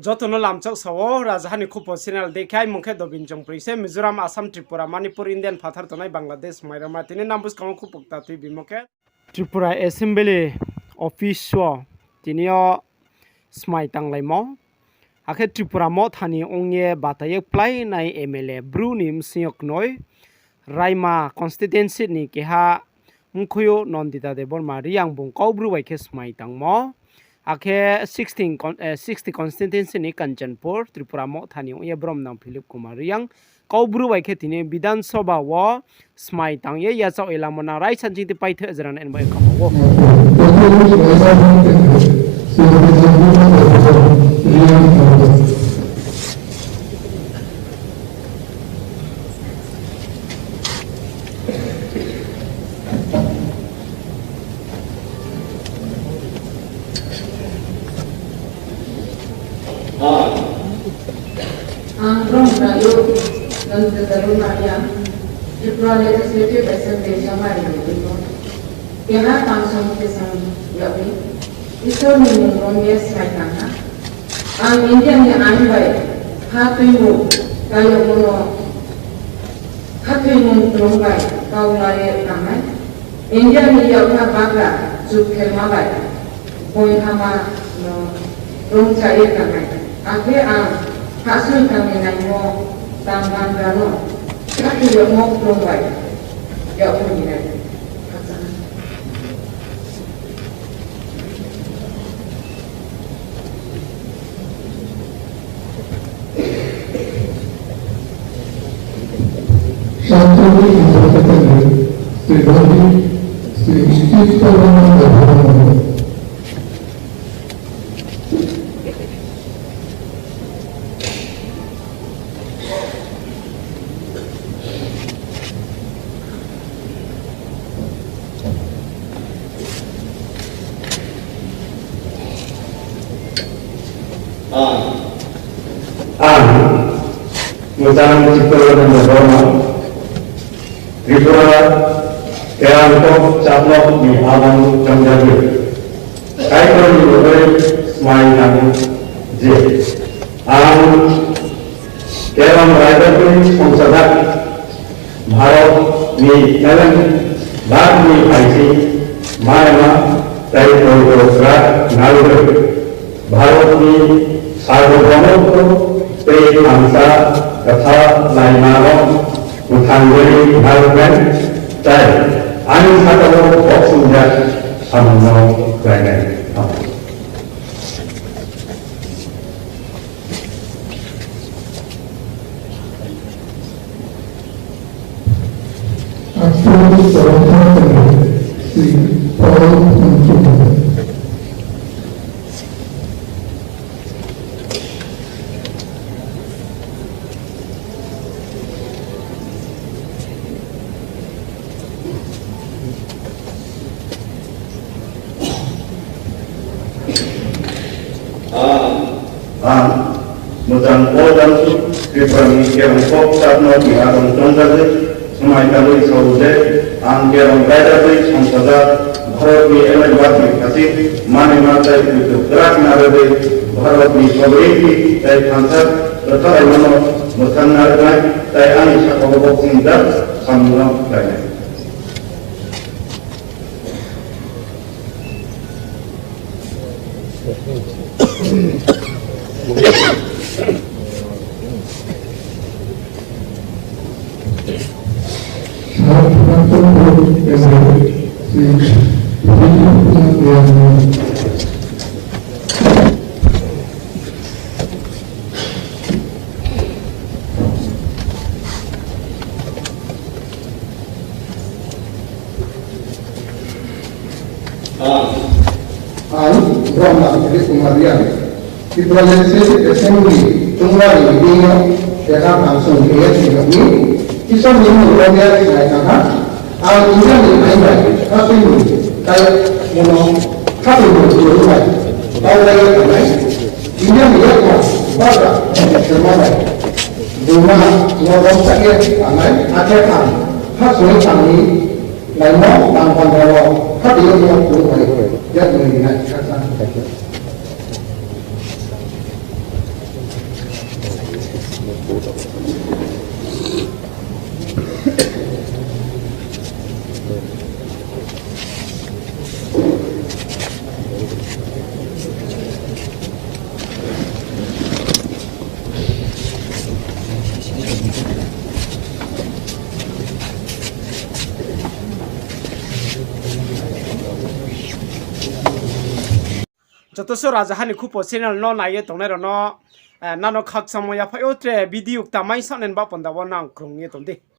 Jotono lamchok sawo rajahani khupo sinal dekhai mungkhe dobin jongprise Mizoram Assam Tripura Manipur Indian phathar tonai Bangladesh mairama tini nambus kang khupuk ta tui bimokhe Tripura Assembly Office o tinio smai tanglaimo akhe Tripura mo thani ongye batayek plai nai MLA Brunim Siyok noi Raima constituency ni keha mkhuyo nondita debor ma riang bung kaubru waikhe smai tangmo akhe 60 constituency ni Kanchanpur Tripura mo thani ongye brom nang Philip Kumar riang kaubru waikhe tini Bidhan Sabha wo smai tangye yachauh lamo na rai sanjing ti paithe ajran en bai khawo Tripura Legislative Assembly Samari Kena langsung kesan yapi isu ni Romies Maitanga ang Indian ni anbay hatuimu kayo mono hatuimu trongbay kaulay tamay Indian ni yachauh baga jukher mabay koi hama no rongchai tamay ake ang hasui tamay na mo tamban gano Kaki yang mau berubah, ya begini. Satu ini interpretasi, sedikit orang Mutan Tripura dan Borno, Tripura keangkop caplok di alam jamjabu. Kaikon di bawah smai dan J. Keang rakyat pun সংসদত Bharat ni jalan bag ni paisi Myanmar tai program nalu Bharat ni sarvabhaumotva te bangsa तथा लाइनारों उठांगरी भारत चाहे अन्य साधनों boxing समन्वय करने Mutan Poldan Tripura keangkop caplok di alam jamjabu smai kalu saude keang rakyat সংসদত Bharat ni MLA kasih Myanmar tai program nalu Bharat ni sovereignty tai kansat tata lainnya mutan nalu tai ani sakau boxing dan sambil lainnya. Tripura Legislative Assembly Tunggal Dino Kena langsung lihat ini kisah ini Romies Maitanga ang Indian ni anbay hatuimu kayo mono hatuimu trongbay kaulay tamay Indian ni yachauh baga jukher mabay Duma no rongchai tamay ake ang hasui tamay laimo tamban gano hatuimu trongbay ya begini. 저도서 라자 하니 쿠포 채널 너 나이에 동네로 너 나노 각 사모야 파요트레 비디오 따마이 선엔 바본다 원랑 그런 게 돈데